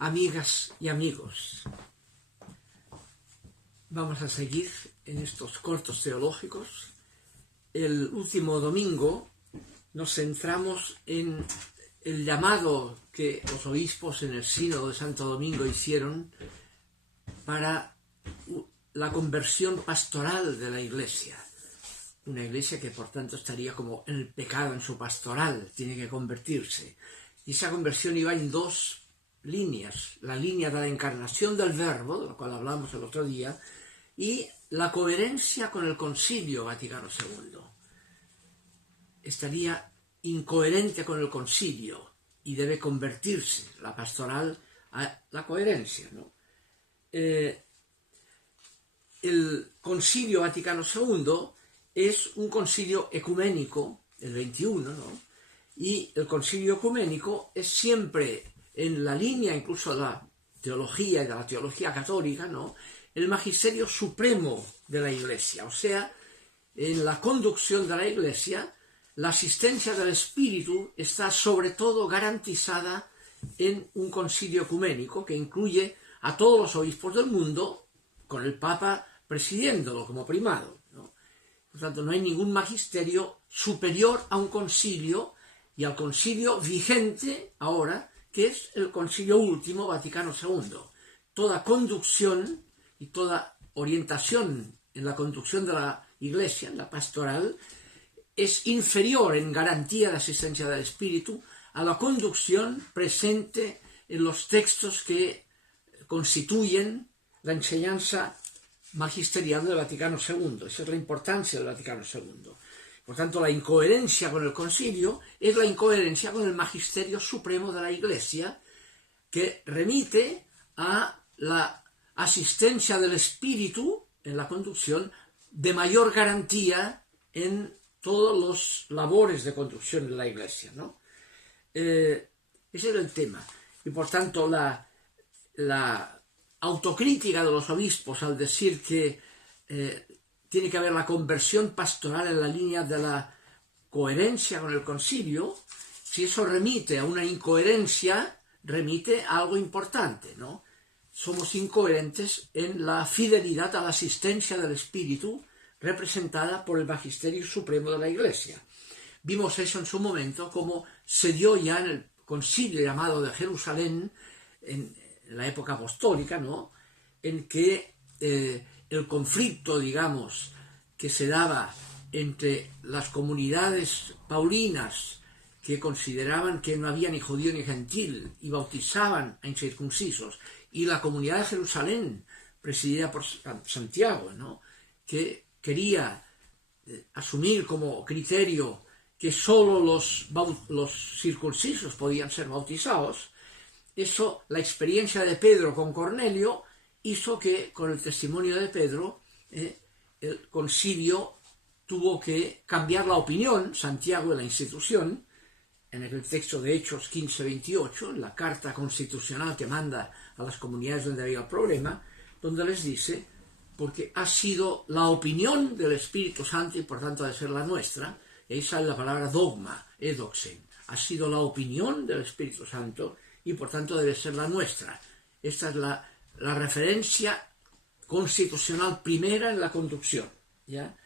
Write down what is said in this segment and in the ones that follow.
Amigas y amigos, vamos a seguir en estos cortos teológicos. El último domingo nos centramos en el llamado que los obispos en el Sínodo de Santo Domingo hicieron para la conversión pastoral de la Iglesia. Una Iglesia que por tanto estaría como en el pecado en su pastoral, tiene que convertirse. Y esa conversión iba en dos líneas: la línea de la encarnación del Verbo, de la cual hablamos el otro día, y la coherencia con el Concilio Vaticano II. Estaría incoherente con el Concilio y debe convertirse la pastoral a la coherencia, ¿no? El Concilio Vaticano II es un concilio ecuménico, el 21, ¿no? Y el concilio ecuménico es siempre, en la línea incluso de la teología y de la teología católica, ¿no?, el magisterio supremo de la Iglesia. O sea, en la conducción de la Iglesia, la asistencia del Espíritu está sobre todo garantizada en un concilio ecuménico que incluye a todos los obispos del mundo, con el Papa presidiéndolo como primado, ¿no? Por tanto, no hay ningún magisterio superior a un concilio y al concilio vigente ahora, que es el Concilio Último Vaticano II. Toda conducción y toda orientación en la conducción de la Iglesia, en la pastoral, es inferior en garantía de asistencia del Espíritu a la conducción presente en los textos que constituyen la enseñanza magisterial del Vaticano II. Esa es la importancia del Vaticano II. Por tanto, la incoherencia con el concilio es la incoherencia con el magisterio supremo de la Iglesia, que remite a la asistencia del Espíritu en la conducción de mayor garantía en todos los labores de conducción de la Iglesia, ¿no? Ese es el tema. Y por tanto, la autocrítica de los obispos al decir que tiene que haber la conversión pastoral en la línea de la coherencia con el concilio, si eso remite a una incoherencia, remite a algo importante, ¿no? Somos incoherentes en la fidelidad a la asistencia del Espíritu representada por el magisterio supremo de la Iglesia. Vimos eso en su momento, como se dio ya en el concilio llamado de Jerusalén, en la época apostólica, ¿no?, en que el conflicto, digamos, que se daba entre las comunidades paulinas que consideraban que no había ni judío ni gentil y bautizaban a incircuncisos, y la comunidad de Jerusalén, presidida por Santiago, ¿no?, que quería asumir como criterio que solo los circuncisos podían ser bautizados. Eso, la experiencia de Pedro con Cornelio, hizo que, con el testimonio de Pedro, el concilio tuvo que cambiar la opinión, Santiago, de la institución, en el texto de Hechos 15:28, en la carta constitucional que manda a las comunidades donde había el problema, donde les dice, porque ha sido la opinión del Espíritu Santo y por tanto ha de ser la nuestra, y ahí sale la palabra dogma, edoxen, ha sido la opinión del Espíritu Santo y por tanto debe ser la nuestra. Esta es la referencia constitucional primera en la conducción, ¿ya?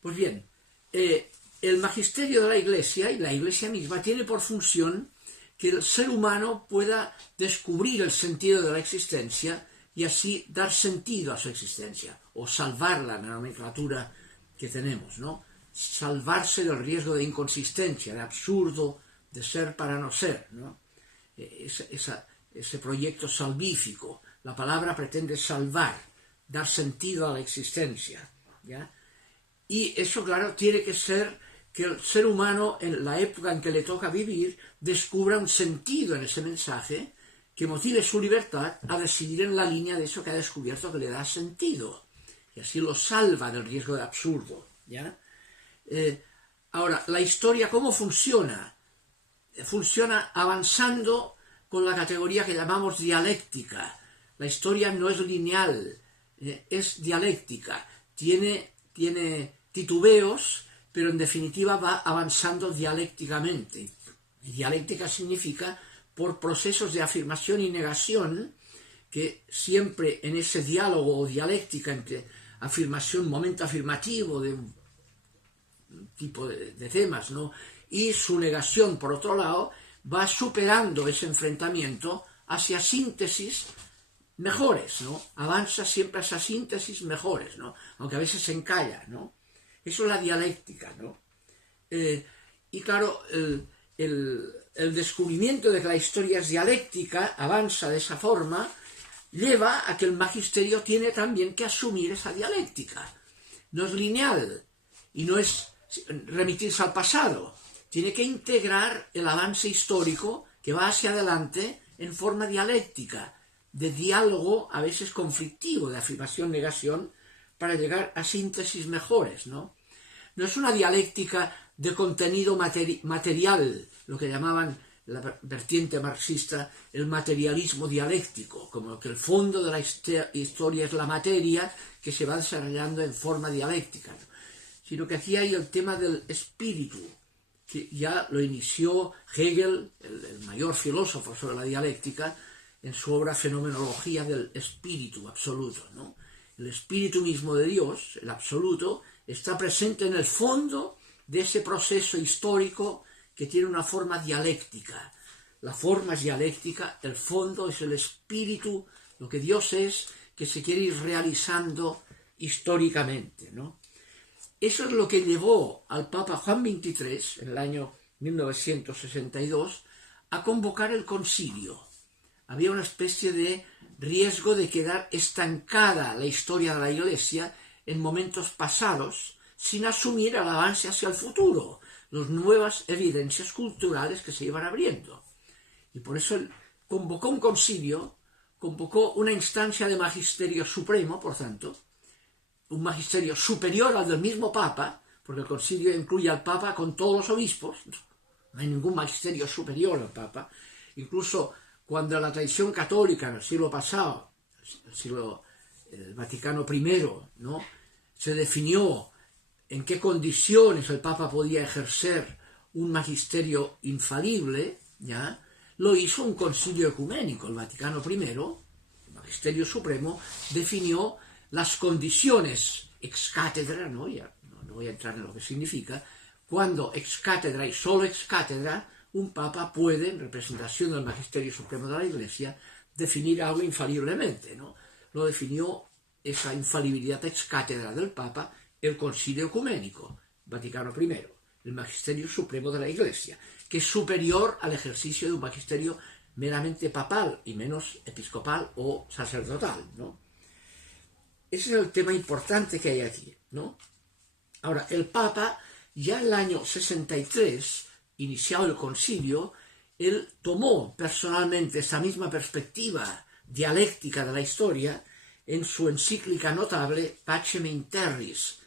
Pues bien, el magisterio de la Iglesia y la Iglesia misma tiene por función que el ser humano pueda descubrir el sentido de la existencia y así dar sentido a su existencia, o salvarla en la nomenclatura que tenemos, ¿no? Salvarse del riesgo de inconsistencia, de absurdo, de ser para no ser, ¿no? Ese proyecto salvífico. La palabra pretende salvar, dar sentido a la existencia, ¿ya? Y eso, claro, tiene que ser que el ser humano, en la época en que le toca vivir, descubra un sentido en ese mensaje que motive su libertad a decidir en la línea de eso que ha descubierto que le da sentido. Y así lo salva del riesgo de absurdo, ¿ya? Ahora, la historia, ¿cómo funciona? Funciona avanzando con la categoría que llamamos dialéctica. La historia no es lineal, es dialéctica. Tiene titubeos, pero en definitiva va avanzando dialécticamente. Y dialéctica significa por procesos de afirmación y negación, que siempre en ese diálogo o dialéctica entre afirmación, momento afirmativo de un tipo de temas, ¿no?, y su negación, por otro lado, va superando ese enfrentamiento hacia síntesis mejores, ¿no? Avanza siempre hacia síntesis mejores, ¿no? Aunque a veces se encalla, ¿no? Eso es la dialéctica, ¿no? Y claro, el descubrimiento de que la historia es dialéctica, avanza de esa forma, lleva a que el magisterio tiene también que asumir esa dialéctica. No es lineal y no es remitirse al pasado. Tiene que integrar el avance histórico que va hacia adelante en forma dialéctica, de diálogo a veces conflictivo, de afirmación-negación, para llegar a síntesis mejores, ¿no? No es una dialéctica de contenido material, lo que llamaban la vertiente marxista el materialismo dialéctico, como que el fondo de la historia es la materia que se va desarrollando en forma dialéctica, ¿no? Sino que aquí hay el tema del espíritu, que ya lo inició Hegel, el mayor filósofo sobre la dialéctica, en su obra Fenomenología del Espíritu Absoluto, ¿no? El espíritu mismo de Dios, el absoluto, está presente en el fondo de ese proceso histórico que tiene una forma dialéctica. La forma es dialéctica, el fondo es el espíritu, lo que Dios es, que se quiere ir realizando históricamente, ¿no? Eso es lo que llevó al Papa Juan XXIII, en el año 1962, a convocar el concilio. Había una especie de riesgo de quedar estancada la historia de la Iglesia en momentos pasados, sin asumir el avance hacia el futuro, las nuevas evidencias culturales que se iban abriendo. Y por eso él convocó un concilio, convocó una instancia de magisterio supremo, por tanto, un magisterio superior al del mismo Papa, porque el concilio incluye al Papa con todos los obispos, no hay ningún magisterio superior al Papa. Incluso cuando la tradición católica en el siglo pasado, el Vaticano I, ¿no?, se definió en qué condiciones el Papa podía ejercer un magisterio infalible, ¿ya?, lo hizo un concilio ecuménico. El Vaticano I, el Magisterio Supremo, definió las condiciones ex cátedra, ¿no? Ya no voy a entrar en lo que significa, cuando ex cátedra y solo ex cátedra un papa puede, en representación del Magisterio Supremo de la Iglesia, definir algo infaliblemente, ¿no? Lo definió esa infalibilidad ex cátedra del Papa el Concilio Ecuménico, Vaticano I, el Magisterio Supremo de la Iglesia, que es superior al ejercicio de un magisterio meramente papal y menos episcopal o sacerdotal, ¿no? Ese es el tema importante que hay aquí, ¿no? Ahora, el Papa, ya en el año 63, iniciado el concilio, él tomó personalmente esa misma perspectiva dialéctica de la historia en su encíclica notable Pacem in Terris,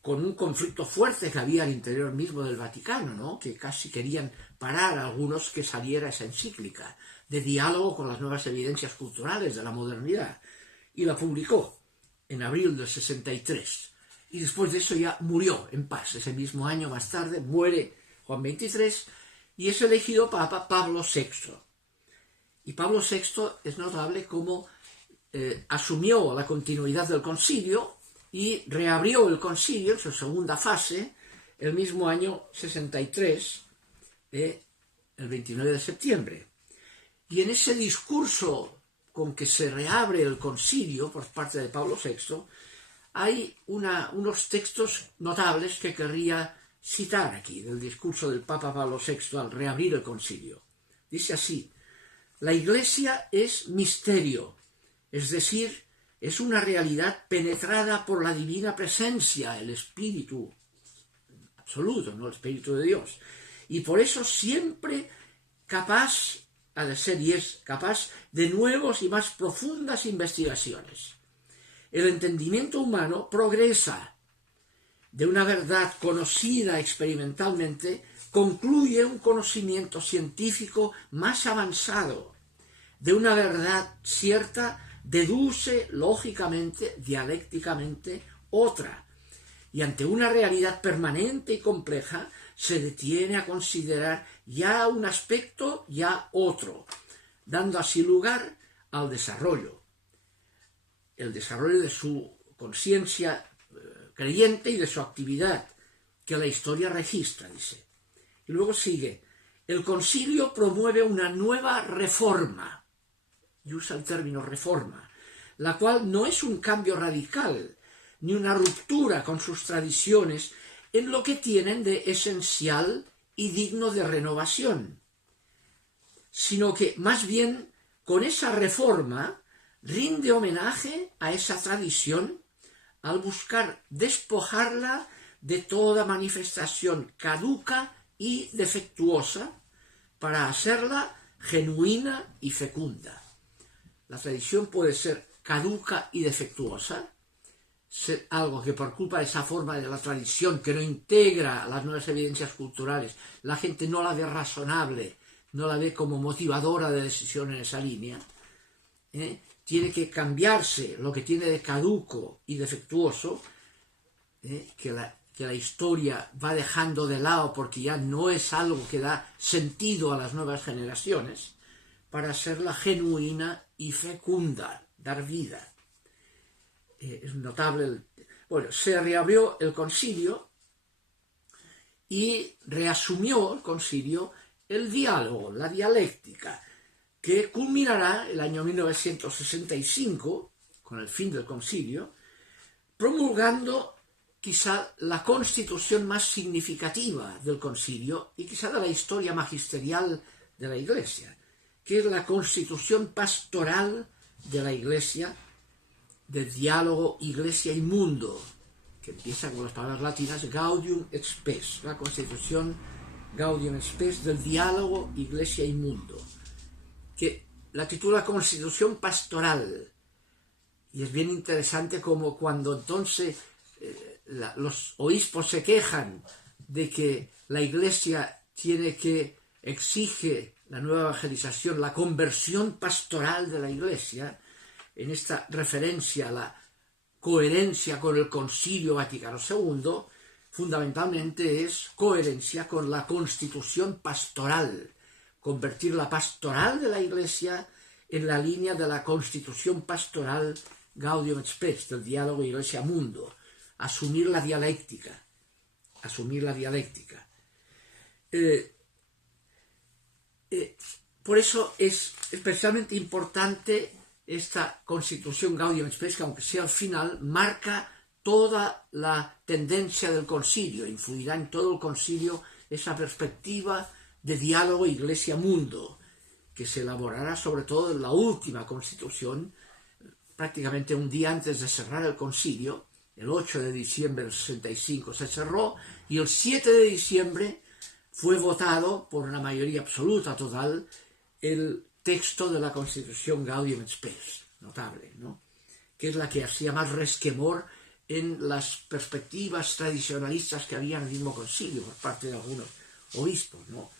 con un conflicto fuerte que había al interior mismo del Vaticano, ¿no?, que casi querían parar a algunos que saliera esa encíclica de diálogo con las nuevas evidencias culturales de la modernidad, y la publicó en abril del 63, y después de eso ya murió en paz. Ese mismo año más tarde muere Juan XXIII y es elegido Papa Pablo VI. Y Pablo VI es notable como asumió la continuidad del concilio y reabrió el concilio en su segunda fase el mismo año 63, el 29 de septiembre. Y en ese discurso con que se reabre el concilio por parte de Pablo VI, hay unos textos notables que querría citar aquí, del discurso del Papa Pablo VI al reabrir el concilio. Dice así: la Iglesia es misterio, es decir, es una realidad penetrada por la divina presencia, el Espíritu absoluto, ¿no?, el Espíritu de Dios, y por eso siempre capaz, ha de ser y es capaz de nuevas y más profundas investigaciones. El entendimiento humano progresa. De una verdad conocida experimentalmente, concluye un conocimiento científico más avanzado. De una verdad cierta, deduce lógicamente, dialécticamente, otra. y ante una realidad permanente y compleja se detiene a considerar ya un aspecto, ya otro, dando así lugar al desarrollo, el desarrollo de su conciencia creyente y de su actividad, que la historia registra, dice. Y luego sigue, el concilio promueve una nueva reforma, y usa el término reforma, la cual no es un cambio radical, ni una ruptura con sus tradiciones en lo que tienen de esencial y digno de renovación, sino que más bien con esa reforma rinde homenaje a esa tradición al buscar despojarla de toda manifestación caduca y defectuosa para hacerla genuina y fecunda. La tradición puede ser caduca y defectuosa, ser algo que por culpa de esa forma de la tradición que no integra las nuevas evidencias culturales, la gente no la ve razonable, no la ve como motivadora de decisión en esa línea, tiene que cambiarse lo que tiene de caduco y defectuoso, que la historia va dejando de lado porque ya no es algo que da sentido a las nuevas generaciones, para hacerla genuina y fecunda, dar vida. Es notable. Bueno, se reabrió el concilio y reasumió el concilio el diálogo, la dialéctica, que culminará el año 1965, con el fin del concilio, promulgando quizá la constitución más significativa del concilio y quizá de la historia magisterial de la Iglesia, que es la constitución pastoral de la Iglesia, de diálogo Iglesia y mundo, que empieza con las palabras latinas Gaudium et Spes, la constitución Gaudium et Spes del diálogo Iglesia y mundo, que la titula Constitución Pastoral. Y es bien interesante como cuando entonces los obispos se quejan de que la Iglesia exige la nueva evangelización, la conversión pastoral de la Iglesia, en esta referencia a la coherencia con el Concilio Vaticano II, fundamentalmente es coherencia con la constitución pastoral, convertir la pastoral de la Iglesia en la línea de la constitución pastoral Gaudium et Spes, del diálogo Iglesia-Mundo, asumir la dialéctica. Por eso es especialmente importante esta constitución Gaudium et Spes, que aunque sea al final, marca toda la tendencia del concilio, influirá en todo el concilio esa perspectiva de diálogo Iglesia-Mundo, que se elaborará sobre todo en la última constitución, prácticamente un día antes de cerrar el concilio, el 8 de diciembre del 65 se cerró, y el 7 de diciembre fue votado por una mayoría absoluta total el texto de la Constitución Gaudium et Spes, notable, ¿no? Que es la que hacía más resquemor en las perspectivas tradicionalistas que había en el mismo concilio por parte de algunos obispos, ¿no?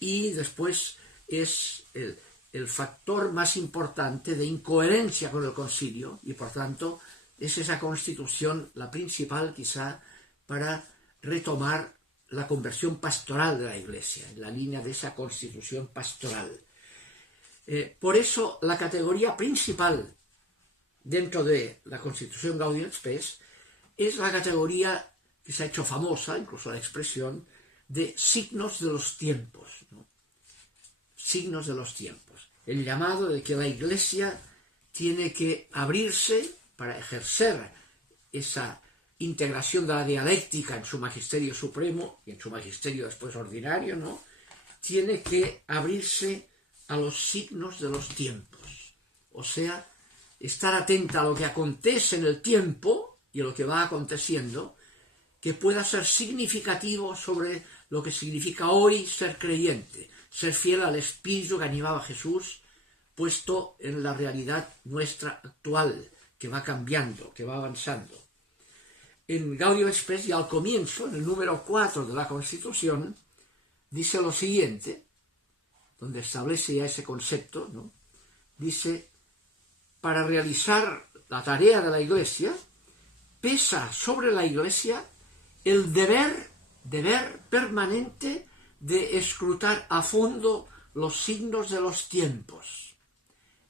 Y después es el factor más importante de incoherencia con el concilio, y por tanto es esa constitución la principal quizá para retomar la conversión pastoral de la Iglesia, en la línea de esa constitución pastoral. Por eso la categoría principal dentro de la Constitución Gaudium et Spes es la categoría que se ha hecho famosa, incluso la expresión, de signos de los tiempos, ¿no? Signos de los tiempos. El llamado de que la Iglesia tiene que abrirse para ejercer esa integración de la dialéctica en su magisterio supremo y en su magisterio después ordinario, ¿no? Tiene que abrirse a los signos de los tiempos, o sea, estar atenta a lo que acontece en el tiempo y a lo que va aconteciendo, que pueda ser significativo sobre lo que significa hoy ser creyente, ser fiel al espíritu que animaba a Jesús, puesto en la realidad nuestra actual, que va cambiando, que va avanzando. En Gaudium et Spes, ya al comienzo, en el número 4 de la Constitución, dice lo siguiente, donde establece ya ese concepto, ¿no? Dice, para realizar la tarea de la Iglesia, pesa sobre la Iglesia el deber permanente de escrutar a fondo los signos de los tiempos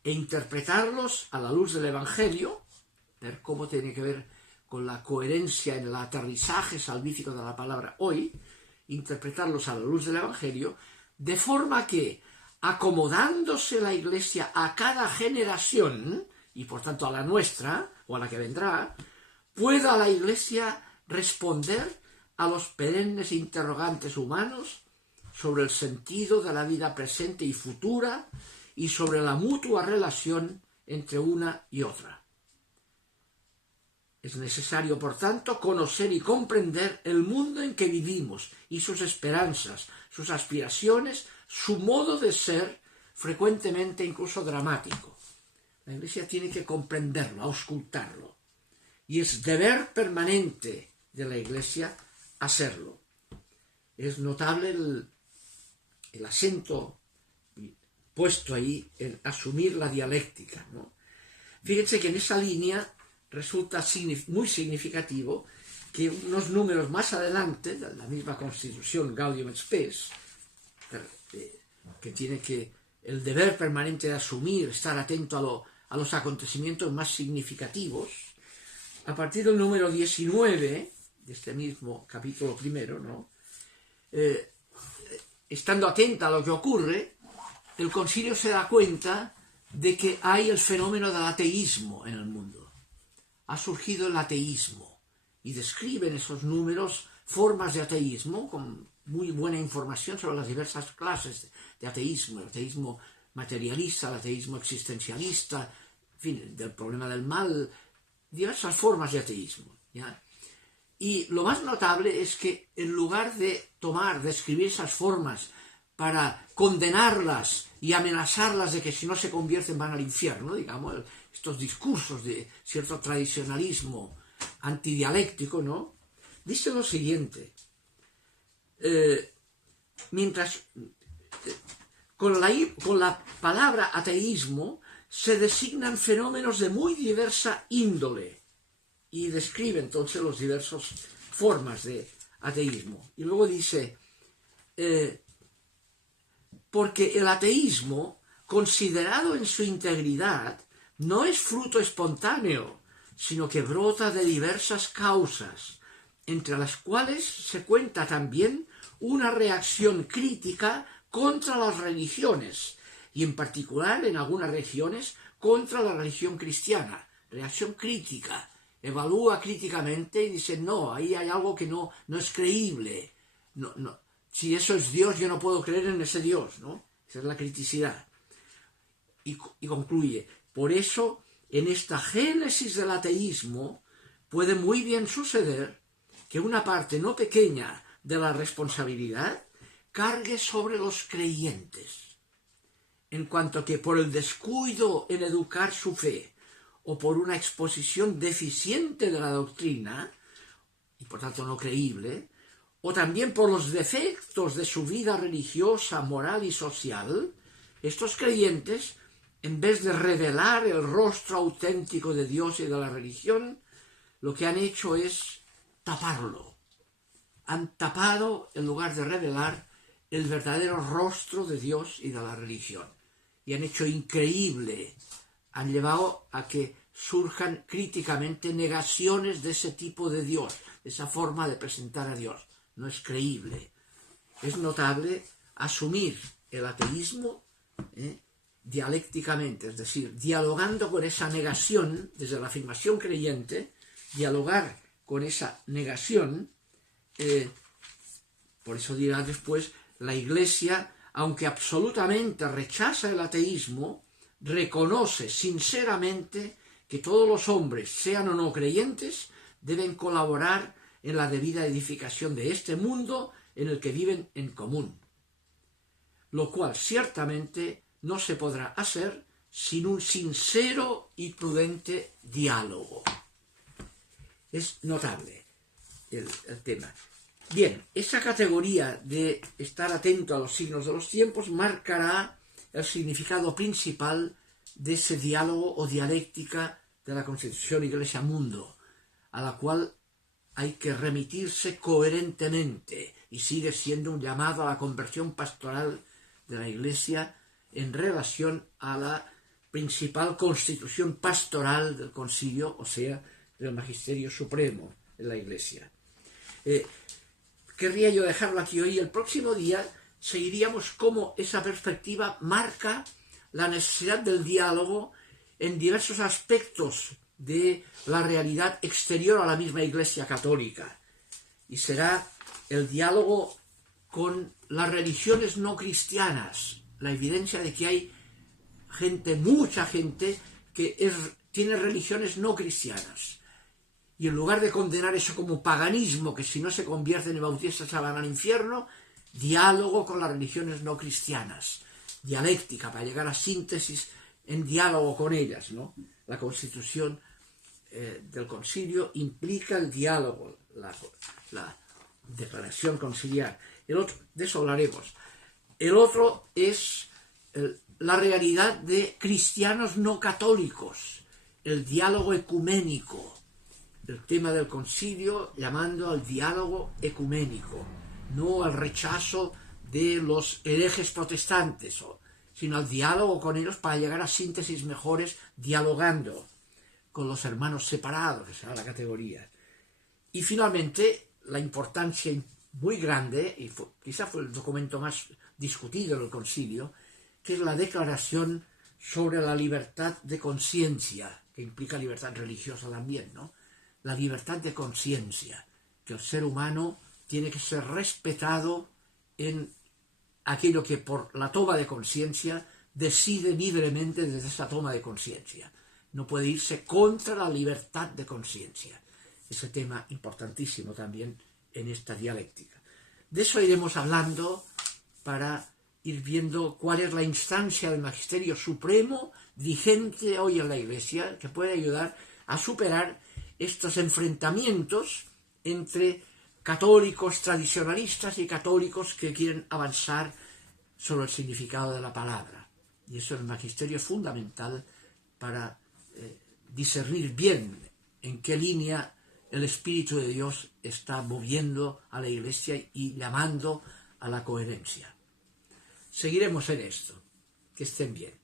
e interpretarlos a la luz del Evangelio, ver cómo tiene que ver con la coherencia en el aterrizaje salvífico de la palabra hoy, interpretarlos a la luz del Evangelio, de forma que, acomodándose la Iglesia a cada generación, y por tanto a la nuestra, o a la que vendrá, pueda la Iglesia responder a los perennes interrogantes humanos sobre el sentido de la vida presente y futura y sobre la mutua relación entre una y otra. Es necesario, por tanto, conocer y comprender el mundo en que vivimos y sus esperanzas, sus aspiraciones, su modo de ser, frecuentemente incluso dramático. La Iglesia tiene que comprenderlo, auscultarlo. Y es deber permanente de la Iglesia hacerlo. Es notable el acento puesto ahí en asumir la dialéctica, ¿no? Fíjense que en esa línea resulta muy significativo que unos números más adelante, de la misma Constitución Gaudium et Spes, que tiene el deber permanente de asumir, estar atento a los acontecimientos más significativos, a partir del número 19, de este mismo capítulo primero, ¿no? Estando atenta a lo que ocurre, el concilio se da cuenta de que hay el fenómeno del ateísmo en el mundo. Ha surgido el ateísmo y describen esos números formas de ateísmo con muy buena información sobre las diversas clases de ateísmo, el ateísmo materialista, el ateísmo existencialista, en fin, del problema del mal, diversas formas de ateísmo, ¿ya? Y lo más notable es que en lugar de escribir esas formas para condenarlas y amenazarlas de que si no se convierten van al infierno, digamos, estos discursos de cierto tradicionalismo antidialéctico, ¿no? Dice lo siguiente, con la palabra ateísmo se designan fenómenos de muy diversa índole y describe entonces las diversas formas de ateísmo. Y luego dice, porque el ateísmo, considerado en su integridad, no es fruto espontáneo, sino que brota de diversas causas, entre las cuales se cuenta también una reacción crítica contra las religiones, y en particular en algunas regiones contra la religión cristiana. Reacción crítica, evalúa críticamente y dice, no, ahí hay algo que no es creíble. No, si eso es Dios, yo no puedo creer en ese Dios, ¿no? Esa es la criticidad. Y concluye, por eso, en esta génesis del ateísmo, puede muy bien suceder que una parte no pequeña de la responsabilidad cargue sobre los creyentes, en cuanto que por el descuido en educar su fe o por una exposición deficiente de la doctrina, y por tanto no creíble, o también por los defectos de su vida religiosa, moral y social, estos creyentes, en vez de revelar el rostro auténtico de Dios y de la religión, lo que han hecho es taparlo. Han tapado, en lugar de revelar, el verdadero rostro de Dios y de la religión. Y han hecho increíble, han llevado a que surjan críticamente negaciones de ese tipo de Dios, de esa forma de presentar a Dios. No es creíble. Es notable asumir el ateísmo dialécticamente, es decir, dialogando con esa negación, desde la afirmación creyente, dialogar con esa negación. Por eso dirá después, la Iglesia, aunque absolutamente rechaza el ateísmo, reconoce sinceramente que todos los hombres, sean o no creyentes, deben colaborar en la debida edificación de este mundo en el que viven en común, lo cual ciertamente no se podrá hacer sin un sincero y prudente diálogo. Es notable el tema. Bien, esa categoría de estar atento a los signos de los tiempos marcará el significado principal de ese diálogo o dialéctica de la Constitución Iglesia-Mundo, a la cual hay que remitirse coherentemente y sigue siendo un llamado a la conversión pastoral de la Iglesia en relación a la principal constitución pastoral del concilio, o sea, del magisterio supremo de la Iglesia. Querría yo dejarlo aquí hoy. El próximo día seguiríamos cómo esa perspectiva marca la necesidad del diálogo en diversos aspectos de la realidad exterior a la misma Iglesia católica. Y será el diálogo con las religiones no cristianas, la evidencia de que hay gente, mucha gente, que tiene religiones no cristianas. Y en lugar de condenar eso como paganismo, que si no se convierten en bautistas se van al infierno, diálogo con las religiones no cristianas, dialéctica, para llegar a síntesis en diálogo con ellas, ¿no? La constitución del concilio implica el diálogo, la declaración conciliar. De eso hablaremos. El otro es la realidad de cristianos no católicos, el diálogo ecuménico, el tema del concilio llamando al diálogo ecuménico, no al rechazo de los herejes protestantes, sino al diálogo con ellos para llegar a síntesis mejores, dialogando con los hermanos separados, que será la categoría. Y finalmente, la importancia muy grande, y quizá fue el documento más discutido en el concilio, que es la declaración sobre la libertad de conciencia, que implica libertad religiosa también, ¿no? La libertad de conciencia, que el ser humano tiene que ser respetado en aquello que por la toma de conciencia decide libremente desde esa toma de conciencia. No puede irse contra la libertad de conciencia. Ese tema importantísimo también en esta dialéctica. De eso iremos hablando para ir viendo cuál es la instancia del magisterio supremo vigente hoy en la Iglesia, que puede ayudar a superar estos enfrentamientos entre católicos tradicionalistas y católicos que quieren avanzar sobre el significado de la palabra. Y eso el magisterio es fundamental para discernir bien en qué línea el Espíritu de Dios está moviendo a la Iglesia y llamando a la coherencia. Seguiremos en esto. Que estén bien.